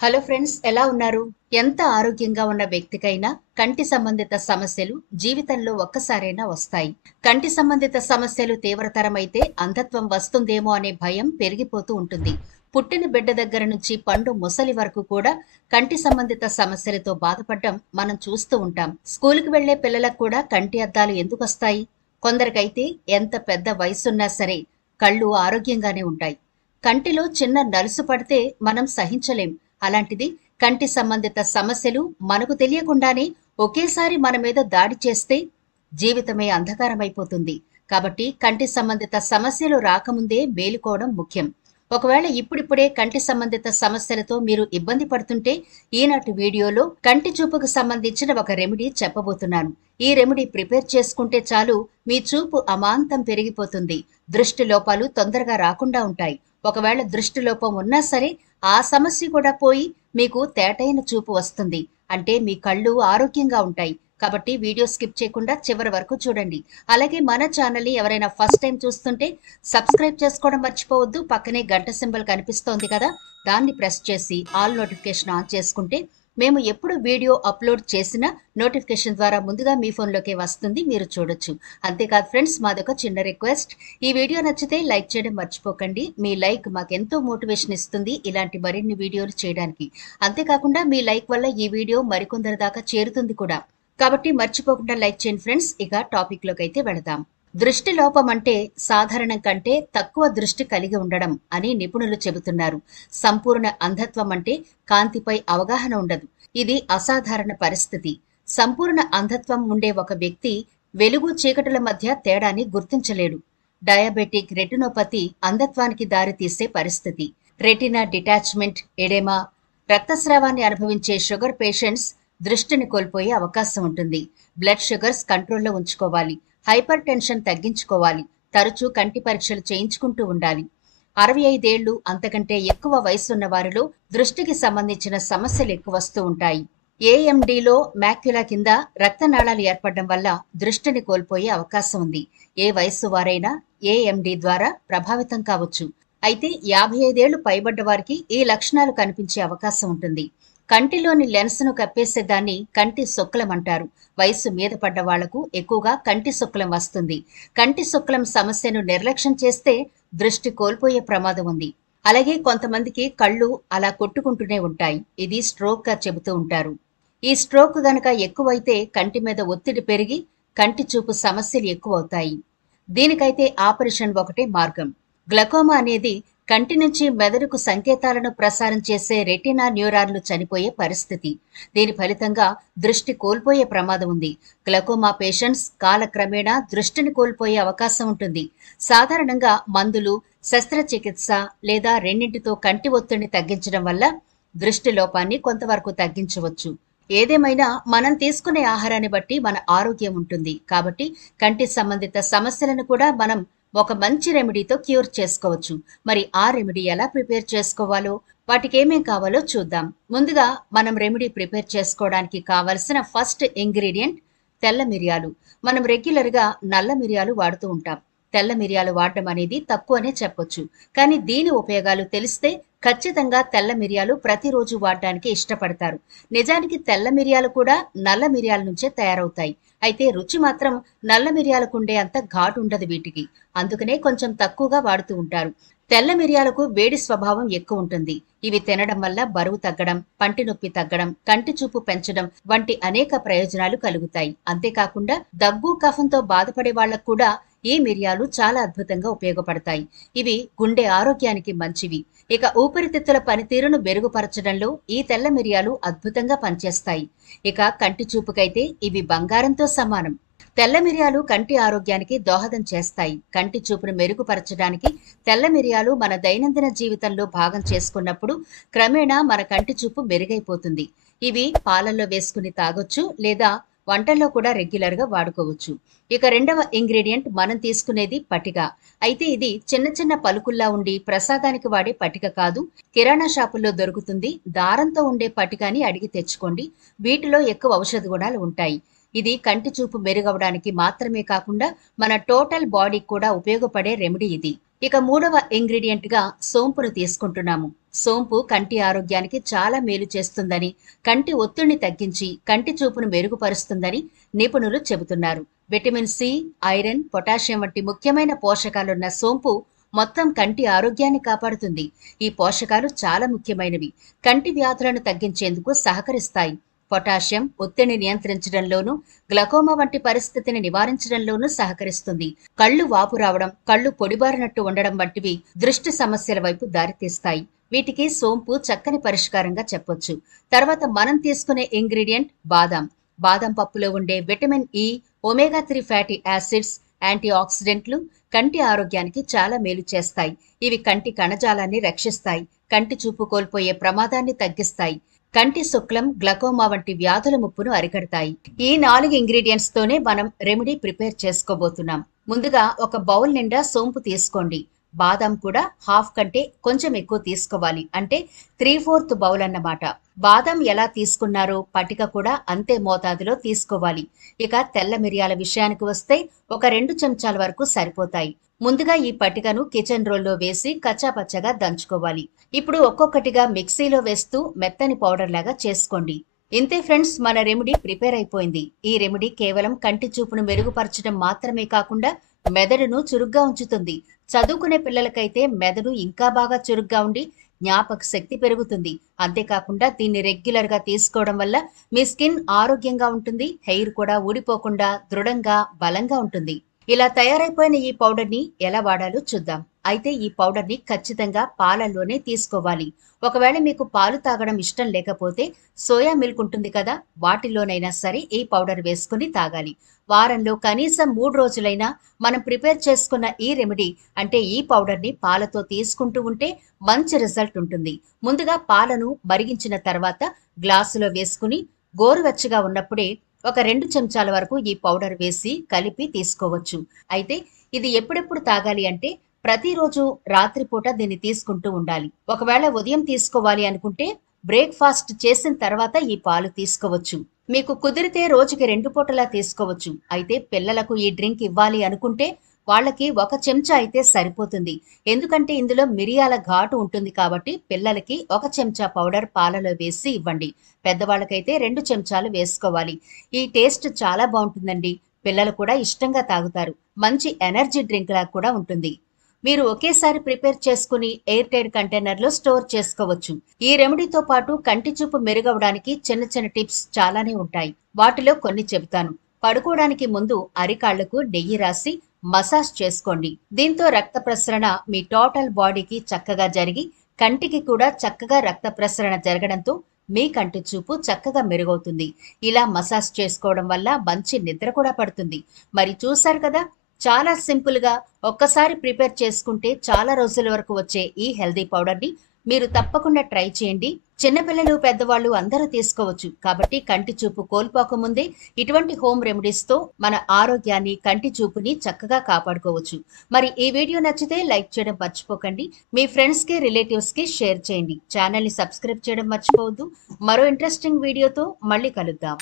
Hello friends, ఎలా ఉన్నారు? ఎంత ఆరోగ్యంగా ఉన్న వ్యక్తికైనా కంటి సంబంధిత సమస్యలు జీవితంలో ఒక్కసారైనా వస్తాయి. కంటి సంబంధిత సమస్యలు తీవ్రతరమైతే అంధత్వం వస్తుందేమో అనే భయం పెరిగిపోతూ ఉంటుంది. పుట్టిన బిడ్డ దగ్గర నుంచి పండు ముసలి వరకు కూడా కంటి సంబంధిత సమస్యలతో బాధపడడం మనం చూస్తూ ఉంటాం. స్కూలుకు వెళ్లే పిల్లలకు కూడా కంటి అద్దాలు ఎందుకు వస్తాయి? కొందరికైతే ఎంత పెద్ద వయసున్నా సరే కళ్ళు ఆరోగ్యంగానే ఉంటాయి. కంటిలో చిన్న నలుసు పడితే మనం సహించలేం. అలాంటిది కంటి సంబంధిత సమస్యలు మనకు తెలియకుండానే ఒకేసారి మన మీద దాడి చేస్తే జీవితమే అంధకారమైపోతుంది. కాబట్టి కంటి సంబంధిత సమస్యలు రాకముందే మేలుకోవడం ముఖ్యం. ఒకవేళ ఇప్పుడిప్పుడే కంటి సంబంధిత సమస్యలతో మీరు ఇబ్బంది పడుతుంటే ఈనాటి వీడియోలో కంటి చూపుకు సంబంధించిన ఒక రెమెడీ చెప్పబోతున్నాను. ఈ రెమెడీ ప్రిపేర్ చేసుకుంటే చాలు మీ చూపు అమాంతం పెరిగిపోతుంది. దృష్టి లోపాలు తొందరగా రాకుండా ఉంటాయి. ఒకవేళ దృష్టి లోపం ఉన్నా సరే ఆ సమస్య కూడా పోయి మీకు తేటైన చూపు వస్తుంది. అంటే మీ కళ్ళు ఆరోగ్యంగా ఉంటాయి. కాబట్టి వీడియో స్కిప్ చేయకుండా చివరి వరకు చూడండి. అలాగే మన ఛానల్ ని ఎవరైనా ఫస్ట్ టైం చూస్తుంటే సబ్స్క్రైబ్ చేసుకోవడం మర్చిపోవద్దు. పక్కనే గంట సింబల్ కనిపిస్తోంది కదా, దాన్ని ప్రెస్ చేసి ఆల్ నోటిఫికేషన్ ఆన్ చేసుకుంటే మేము ఎప్పుడు వీడియో అప్లోడ్ చేసినా నోటిఫికేషన్ ద్వారా ముందుగా మీ ఫోన్లోకి వస్తుంది, మీరు చూడొచ్చు. అంతేకాదు ఫ్రెండ్స్, మాదొక చిన్న రిక్వెస్ట్. ఈ వీడియో నచ్చితే లైక్ చేయడం మర్చిపోకండి. మీ లైక్ మాకెంతో మోటివేషన్ ఇస్తుంది ఇలాంటి మరిన్ని వీడియోలు చేయడానికి. అంతేకాకుండా మీ లైక్ వల్ల ఈ వీడియో మరికొందరి దాకా చేరుతుంది కూడా. కాబట్టి మర్చిపోకుండా లైక్ చేయండి ఫ్రెండ్స్. ఇక టాపిక్ లోకి అయితే వెళదాం. దృష్టి లోపం అంటే సాధారణం కంటే తక్కువ దృష్టి కలిగి ఉండడం అని నిపుణులు చెబుతున్నారు. సంపూర్ణ అంధత్వం అంటే కాంతిపై అవగాహన ఉండదు. ఇది అసాధారణ పరిస్థితి. సంపూర్ణ అంధత్వం ఉండే ఒక వ్యక్తి వెలుగు చీకటుల మధ్య తేడాని గుర్తించలేడు. డయాబెటిక్ రెటినోపతి అంధత్వానికి దారితీసే పరిస్థితి. రెటినా డిటాచ్మెంట్, ఎడెమా, రక్తస్రావాన్ని అనుభవించే షుగర్ పేషెంట్స్ దృష్టిని కోల్పోయే అవకాశం ఉంటుంది. బ్లడ్ షుగర్స్ కంట్రోల్లో ఉంచుకోవాలి. హైపర్ టెన్షన్ తగ్గించుకోవాలి. తరచూ కంటి పరీక్షలు చేయించుకుంటూ ఉండాలి. 65 ఏళ్లు అంతకంటే ఎక్కువ వయసున్న వారిలో దృష్టికి సంబంధించిన సమస్యలు ఎక్కువ వస్తూ ఉంటాయి. ఏఎండిలో మ్యాక్యులా కింద రక్తనాళాలు ఏర్పడడం వల్ల దృష్టిని కోల్పోయే అవకాశం ఉంది. ఏ వయస్సు వారైనా ఏఎండి ద్వారా ప్రభావితం కావచ్చు. అయితే 55 ఏళ్లు పైబడ్డ వారికి ఈ లక్షణాలు కనిపించే అవకాశం ఉంటుంది. కంటిలోని లెన్స్ ను కప్పేసేదాన్ని కంటి శుక్లం అంటారు. వయసు మీద పడ్డ వాళ్లకు ఎక్కువగా కంటి శుక్లం వస్తుంది. కంటి శుక్లం సమస్యను నిర్లక్ష్యం చేస్తే దృష్టి కోల్పోయే ప్రమాదం ఉంది. అలాగే కొంతమందికి కళ్ళు అలా కొట్టుకుంటూనే ఉంటాయి. ఇది స్ట్రోక్ గా చెబుతూ ఉంటారు. ఈ స్ట్రోక్ గనక ఎక్కువైతే కంటి మీద ఒత్తిడి పెరిగి కంటి చూపు సమస్యలు ఎక్కువవుతాయి. దీనికైతే ఆపరేషన్ ఒకటే మార్గం. గ్లకోమా అనేది కంటి నుంచి మెదడుకు సంకేతాలను ప్రసారం చేసే రెటినా న్యూరాన్లు చనిపోయే పరిస్థితి. దీని ఫలితంగా దృష్టి కోల్పోయే ప్రమాదం ఉంది. గ్లకోమా పేషెంట్స్ కాలక్రమేణా దృష్టిని కోల్పోయే అవకాశం ఉంటుంది. సాధారణంగా మందులు, శస్త్రచికిత్స లేదా రెండింటితో కంటి ఒత్తిడిని తగ్గించడం వల్ల దృష్టి లోపాన్ని కొంతవరకు తగ్గించవచ్చు. ఏదేమైనా మనం తీసుకునే ఆహారాన్ని బట్టి మన ఆరోగ్యం ఉంటుంది. కాబట్టి కంటి సంబంధిత సమస్యలను కూడా మనం ఒక మంచి రెమెడీతో క్యూర్ చేసుకోవచ్చు. మరి ఆ రెమెడీ ఎలా ప్రిపేర్ చేసుకోవాలో, వాటికి ఏమేం కావాలో చూద్దాం. ముందుగా మనం రెమెడీ ప్రిపేర్ చేసుకోవడానికి కావలసిన ఫస్ట్ ఇంగ్రీడియంట్ తెల్ల మిరియాలు. మనం రెగ్యులర్ గా నల్ల మిరియాలు వాడుతూ ఉంటాం. తెల్ల మిరియాలు వాడడం అనేది తక్కువనే చెప్పొచ్చు. కానీ దీని ఉపయోగాలు తెలిస్తే ఖచ్చితంగా తెల్ల మిరియాలు ప్రతిరోజు వాడడానికి ఇష్టపడతారు. నిజానికి తెల్ల మిరియాలు కూడా నల్ల మిరియాల నుంచే తయారవుతాయి. అయితే రుచి మాత్రం నల్ల మిరియాలకుండే అంత ఘాటు ఉండదు వీటికి. అందుకనే కొంచెం తక్కువగా వాడుతూ ఉంటారు. తెల్ల మిరియాలకు వేడి స్వభావం ఎక్కువ ఉంటుంది. ఇవి తినడం వల్ల బరువు తగ్గడం, పంటి నొప్పి తగ్గడం, కంటి చూపు పెంచడం వంటి అనేక ప్రయోజనాలు కలుగుతాయి. అంతేకాకుండా దగ్గు, కఫంతో బాధపడే వాళ్లకు కూడా ఈ మిరియాలు చాలా అద్భుతంగా ఉపయోగపడతాయి. ఇవి గుండె ఆరోగ్యానికి మంచివి. ఇక ఊపిరితిత్తుల పనితీరును మెరుగుపరచడంలో ఈ తెల్ల మిరియాలు అద్భుతంగా పనిచేస్తాయి. ఇక కంటి చూపుకైతే ఇవి బంగారంతో సమానం. తెల్ల మిరియాలు కంటి ఆరోగ్యానికి దోహదం చేస్తాయి. కంటి చూపును మెరుగుపరచడానికి తెల్ల మిరియాలు మన దైనందిన జీవితంలో భాగం చేసుకున్నప్పుడు క్రమేణా మన కంటి చూపు మెరుగైపోతుంది. ఇవి పాలల్లో వేసుకుని తాగొచ్చు లేదా వంటల్లో కూడా రెగ్యులర్ గా వాడుకోవచ్చు. ఇక రెండవ ఇంగ్రీడియంట్ మనం తీసుకునేది పటిక. అయితే ఇది చిన్న చిన్న పలుకుల్లా ఉండి ప్రసాదానికి వాడే పటిక కాదు. కిరాణా షాపుల్లో దొరుకుతుంది. దారంతో ఉండే పటికాని అడిగి తెచ్చుకోండి. వీటిలో ఎక్కువ ఔషధ గుణాలు ఉంటాయి. ఇది కంటి చూపు మెరుగవడానికి మాత్రమే కాకుండా మన టోటల్ బాడీ కూడా ఉపయోగపడే రెమెడీ ఇది. ఇక మూడవ ఇంగ్రీడియంట్ గా సోంపును తీసుకుంటున్నాము. సోంపు కంటి ఆరోగ్యానికి చాలా మేలు చేస్తుందని, కంటి ఒత్తిడిని తగ్గించి కంటి చూపును మెరుగుపరుస్తుందని నిపుణులు చెబుతున్నారు. విటమిన్ సి, ఐరన్, పొటాషియం వంటి ముఖ్యమైన పోషకాలున్న సోంపు మొత్తం కంటి ఆరోగ్యాన్ని కాపాడుతుంది. ఈ పోషకాలు చాలా ముఖ్యమైనవి. కంటి వ్యాధులను తగ్గించేందుకు సహకరిస్తాయి. పొటాషియం ఒత్తిడిని నియంత్రించడంలోనూ, గ్లకోమా వంటి పరిస్థితిని నివారించడంలోనూ సహకరిస్తుంది. కళ్ళు వాపు రావడం, కళ్ళు పొడిబారినట్టు ఉండడం వంటివి దృష్టి సమస్యల వైపు దారితీస్తాయి. వీటికి సోంపు చక్కని పరిష్కారంగా చెప్పొచ్చు. తర్వాత మనం తీసుకునే ఇంగ్రీడియంట్ బాదాం. బాదం పప్పులో ఉండే vitamin E, omega 3 fatty acids, anti ఆక్సిడెంట్లు కంటి ఆరోగ్యానికి చాలా మేలు చేస్తాయి. ఇవి కంటి కణజాలాన్ని రక్షిస్తాయి, కంటి చూపు కోల్పోయే ప్రమాదాన్ని తగ్గిస్తాయి, కంటి శుక్లం, గ్లకోమా వంటి వ్యాధుల ముప్పును అరికడతాయి. ఈ 4 ఇంగ్రీడియంట్స్ తోనే మనం రెమెడీ ప్రిపేర్ చేసుకోబోతున్నాం. ముందుగా ఒక బౌల్ నిండా సోంపు తీసుకోండి. బాదం కూడా హాఫ్ కంటే కొంచెం ఎక్కువ తీసుకోవాలి, అంటే 3/4 బౌల్ అన్నమాట. బాదం ఎలా తీసుకున్నారో పటిక కూడా అంతే మోతాదులో తీసుకోవాలి. ఇక తెల్ల మిరియాల విషయానికి వస్తే ఒక 2 చెంచాల వరకు సరిపోతాయి. ముందుగా ఈ పటికను కిచెన్ రోల్లో వేసి కచ్చాపచ్చగా దంచుకోవాలి. ఇప్పుడు ఒక్కొక్కటిగా మిక్సీలో వేస్తూ మెత్తని పౌడర్ లాగా చేసుకోండి. ఇంతే ఫ్రెండ్స్, మన రెమెడీ ప్రిపేర్ అయిపోయింది. ఈ రెమెడీ కేవలం కంటి చూపును మెరుగుపరచడం మాత్రమే కాకుండా మెదడును చురుగ్గా ఉంచుతుంది. చదువుకునే పిల్లలకైతే మెదడు ఇంకా బాగా చురుగ్గా ఉండి జ్ఞాపక శక్తి పెరుగుతుంది. అంతేకాకుండా దీన్ని రెగ్యులర్ గా తీసుకోవడం వల్ల మీ స్కిన్ ఆరోగ్యంగా ఉంటుంది, హెయిర్ కూడా ఊడిపోకుండా దృఢంగా బలంగా ఉంటుంది. ఇలా తయారైపోయిన ఈ పౌడర్ ని ఎలా వాడాలో చూద్దాం. అయితే ఈ పౌడర్ ని ఖచ్చితంగా పాలల్లోనే తీసుకోవాలి. ఒకవేళ మీకు పాలు తాగడం ఇష్టం లేకపోతే సోయా మిల్క్ ఉంటుంది కదా, వాటిలోనైనా సరే ఈ పౌడర్ వేసుకుని తాగాలి. వారంలో కనీసం 3 రోజులైనా మనం ప్రిపేర్ చేసుకున్న ఈ రెమెడీ అంటే ఈ పౌడర్ ని పాలతో తీసుకుంటూ ఉంటే మంచి రిజల్ట్ ఉంటుంది. ముందుగా పాలను మరిగించిన తర్వాత గ్లాసులో వేసుకుని గోరువెచ్చగా ఉన్నప్పుడే ఒక 2 చెంచాల వరకు ఈ పౌడర్ వేసి కలిపి తీసుకోవచ్చు. అయితే ఇది ఎప్పుడెప్పుడు తాగాలి అంటే ప్రతిరోజు రాత్రిపూట దీన్ని తీసుకుంటూ ఉండాలి. ఒకవేళ ఉదయం తీసుకోవాలి అనుకుంటే బ్రేక్ఫాస్ట్ చేసిన తర్వాత ఈ పాలు తీసుకోవచ్చు. మీకు కుదిరితే రోజుకి 2 పూటలా తీసుకోవచ్చు. అయితే పిల్లలకు ఈ డ్రింక్ ఇవ్వాలి అనుకుంటే వాళ్ళకి 1 చెంచా అయితే సరిపోతుంది. ఎందుకంటే ఇందులో మిరియాల ఘాటు ఉంటుంది కాబట్టి పిల్లలకి 1 చెంచా పౌడర్ పాలలో వేసి ఇవ్వండి. పెద్దవాళ్ళకైతే 2 చెంచాలు వేసుకోవాలి. ఈ టేస్ట్ చాలా బాగుంటుందండి. పిల్లలు కూడా ఇష్టంగా తాగుతారు. మంచి ఎనర్జీ డ్రింక్ లా కూడా ఉంటుంది. మీరు ఒకేసారి ప్రిపేర్ చేసుకుని ఎయిర్ టైట్ కంటైనర్ లో స్టోర్ చేసుకోవచ్చు. ఈ రెమెడీతో పాటు కంటి చూపు మెరుగవడానికి చిన్న చిన్న టిప్స్ చాలానే ఉంటాయి. వాటిలో కొన్ని చెబుతాను. పడుకోవడానికి ముందు అరికాళ్లకు నెయ్యి రాసి మసాజ్ చేసుకోండి. దీంతో రక్త ప్రసరణ మీ టోటల్ బాడీకి చక్కగా జరిగి కంటికి కూడా చక్కగా రక్త ప్రసరణ జరగడంతో మీ కంటి చూపు చక్కగా మెరుగవుతుంది. ఇలా మసాజ్ చేసుకోవడం వల్ల మంచి నిద్ర కూడా పడుతుంది. మరి చూశారు కదా, చాలా సింపుల్ గా ఒక్కసారి ప్రిపేర్ చేసుకుంటే చాలా రోజుల వరకు వచ్చే ఈ హెల్దీ పౌడర్ ని మీరు తప్పకుండా ట్రై చేయండి. చిన్నపిల్లలు, పెద్దవాళ్ళు అందరూ తీసుకోవచ్చు. కాబట్టి కంటి చూపు కోల్పోకముందే ఇటువంటి హోమ్ రెమెడీస్ తో మన ఆరోగ్యాన్ని, కంటి చూపుని చక్కగా కాపాడుకోవచ్చు. మరి ఈ వీడియో నచ్చితే లైక్ చేయడం మర్చిపోకండి. మీ ఫ్రెండ్స్ కి, రిలేటివ్స్ కి షేర్ చేయండి. ఛానల్ ని సబ్స్క్రైబ్ చేయడం మర్చిపోవద్దు. మరో ఇంట్రెస్టింగ్ వీడియోతో మళ్ళీ కలుద్దాం.